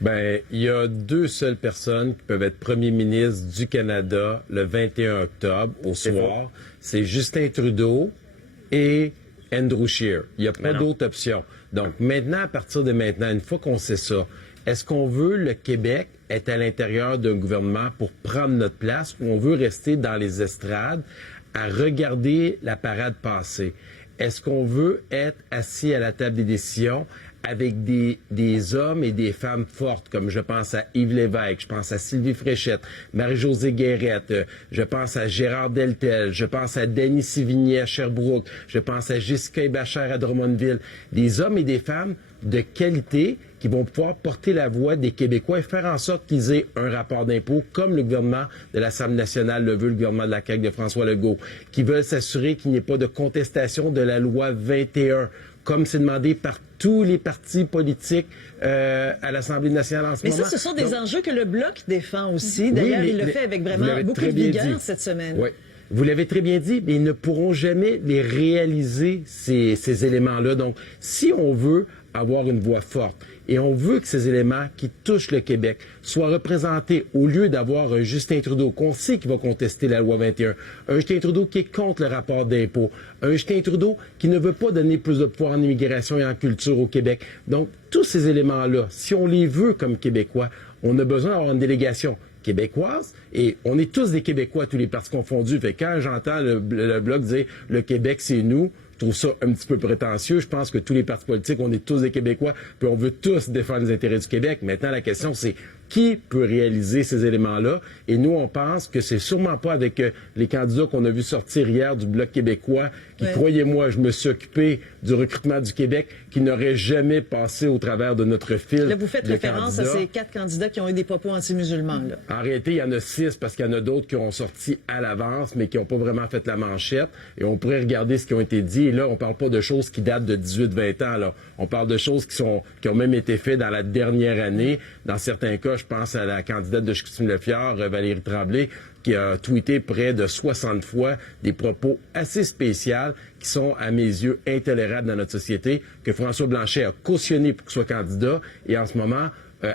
Ben, il y a deux seules personnes qui peuvent être premier ministre du Canada le 21 octobre au soir. C'est Justin Trudeau et Andrew Scheer. Il n'y a pas d'autre option. Donc, maintenant, à partir de maintenant, une fois qu'on sait ça, est-ce qu'on veut le Québec être à l'intérieur d'un gouvernement pour prendre notre place ou on veut rester dans les estrades à regarder la parade passer? Est-ce qu'on veut être assis à la table des décisions avec des hommes et des femmes fortes, comme je pense à Yves Lévesque, je pense à Sylvie Fréchette, Marie-Josée Guérette, je pense à Gérard Deltel, je pense à Denis Sévigné à Sherbrooke, je pense à Jessica Hébachère à Drummondville. Des hommes et des femmes de qualité qui vont pouvoir porter la voix des Québécois et faire en sorte qu'ils aient un rapport d'impôt comme le gouvernement de l'Assemblée nationale le veut, le gouvernement de la CAQ de François Legault, qui veulent s'assurer qu'il n'y ait pas de contestation de la loi 21, comme c'est demandé par tous les partis politiques à l'Assemblée nationale en ce moment. Mais ça, ce sont des enjeux que le Bloc défend aussi. D'ailleurs, il le fait avec vraiment beaucoup de vigueur cette semaine. Oui. Vous l'avez très bien dit, mais ils ne pourront jamais les réaliser, ces éléments-là. Donc, si on veut avoir une voix forte et on veut que ces éléments qui touchent le Québec soient représentés au lieu d'avoir un Justin Trudeau qu'on sait qui va contester la loi 21, un Justin Trudeau qui est contre le rapport d'impôt, un Justin Trudeau qui ne veut pas donner plus de pouvoir en immigration et en culture au Québec. Donc, tous ces éléments-là, si on les veut comme Québécois, on a besoin d'avoir une délégation québécoise, et on est tous des Québécois, tous les partis confondus. Fait que quand j'entends le Bloc dire « le Québec, c'est nous », je trouve ça un petit peu prétentieux. Je pense que tous les partis politiques, on est tous des Québécois, puis on veut tous défendre les intérêts du Québec. Maintenant, la question, c'est qui peut réaliser ces éléments-là? Et nous, on pense que c'est sûrement pas avec les candidats qu'on a vu sortir hier du Bloc québécois, qui, croyez-moi, je me suis occupé du recrutement du Québec, qui n'aurait jamais passé au travers de notre fil. Là, vous faites référence à ces 4 candidats qui ont eu des propos anti-musulmans, là. En réalité, il y en a 6 parce qu'il y en a d'autres qui ont sorti à l'avance, mais qui n'ont pas vraiment fait la manchette. Et on pourrait regarder ce qui a été dit. Et là, on parle pas de choses qui datent de 18-20 ans, là. On parle de choses qui ont même été faites dans la dernière année. Dans certains cas, je pense à la candidate de Chicoutimi-Le-Fjord, Valérie Tremblay, qui a tweeté près de 60 fois des propos assez spéciaux qui sont, à mes yeux, intolérables dans notre société, que François Blanchet a cautionné pour qu'il soit candidat et en ce moment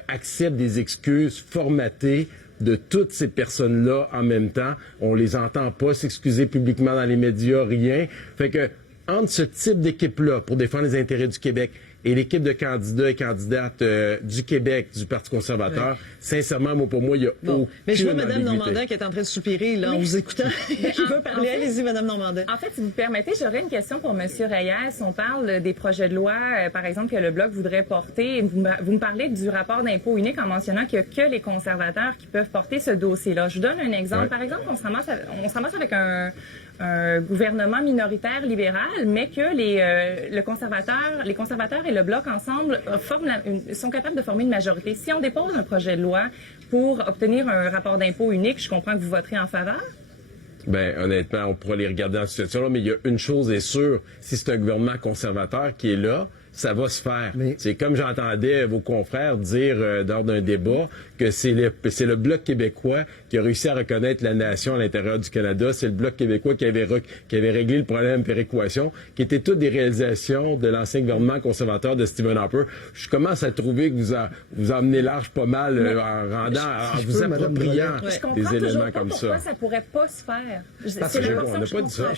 accepte des excuses formatées de toutes ces personnes-là en même temps. On les entend pas s'excuser publiquement dans les médias, rien. Fait que, entre ce type d'équipe-là, pour défendre les intérêts du Québec, et l'équipe de candidats et candidates du Québec, du Parti conservateur, sincèrement, pour moi, il y a aucune Mais je vois Mme ambiguïté. Normandin qui est en train de soupirer, là, en vous écoutant. Qui veut parler? Allez-y, Mme Normandin. En fait, si vous permettez, j'aurais une question pour M. Reyes. On parle des projets de loi, par exemple, que le Bloc voudrait porter. Vous me parlez du rapport d'impôt unique en mentionnant qu'il n'y a que les conservateurs qui peuvent porter ce dossier-là. Je vous donne un exemple. Par exemple, on se ramasse avec un gouvernement minoritaire libéral, mais que les conservateurs et le Bloc ensemble sont capables de former une majorité. Si on dépose un projet de loi pour obtenir un rapport d'impôt unique, je comprends que vous voterez en faveur? Ben, honnêtement, on pourra les regarder dans cette situation-là, mais il y a une chose est sûre, si c'est un gouvernement conservateur qui est là, ça va se faire. Mais... C'est comme j'entendais vos confrères dire lors d'un débat que c'est le Bloc québécois qui a réussi à reconnaître la nation à l'intérieur du Canada. C'est le Bloc québécois qui avait réglé le problème péréquation, qui étaient toutes des réalisations de l'ancien gouvernement conservateur de Stephen Harper. Je commence à trouver que vous emmenez large pas mal en vous appropriant des éléments comme ça. Pourquoi ça pourrait pas se faire? Parce qu'on n'a pas dit ça.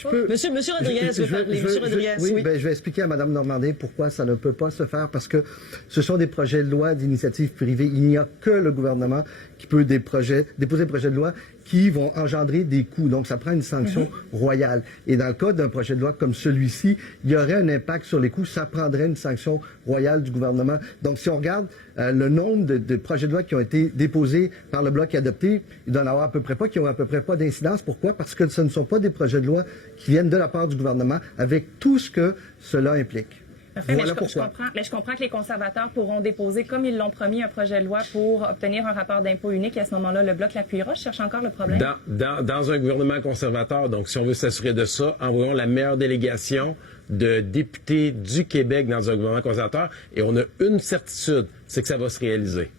Monsieur Rodriguez veut parler. Monsieur Rodriguez, oui. Ben, je vais expliquer à Mme Normandin pourquoi ça ne peut pas se faire, parce que ce sont des projets de loi d'initiative privée. Il n'y a que le gouvernement qui peut déposer des projets de loi qui vont engendrer des coûts. Donc, ça prend une sanction royale. Et dans le cas d'un projet de loi comme celui-ci, il y aurait un impact sur les coûts. Ça prendrait une sanction royale du gouvernement. Donc, si on regarde le nombre de projets de loi qui ont été déposés par le Bloc et adoptés, il doit en avoir à peu près pas, qui ont à peu près pas d'incidence. Pourquoi? Parce que ce ne sont pas des projets de loi qui viennent de la part du gouvernement avec tout ce que cela implique. Voilà pourquoi. Je comprends que les conservateurs pourront déposer, comme ils l'ont promis, un projet de loi pour obtenir un rapport d'impôt unique. Et à ce moment-là, le Bloc l'appuiera. Je cherche encore le problème. Dans un gouvernement conservateur, donc si on veut s'assurer de ça, envoyons la meilleure délégation de députés du Québec dans un gouvernement conservateur. Et on a une certitude, c'est que ça va se réaliser.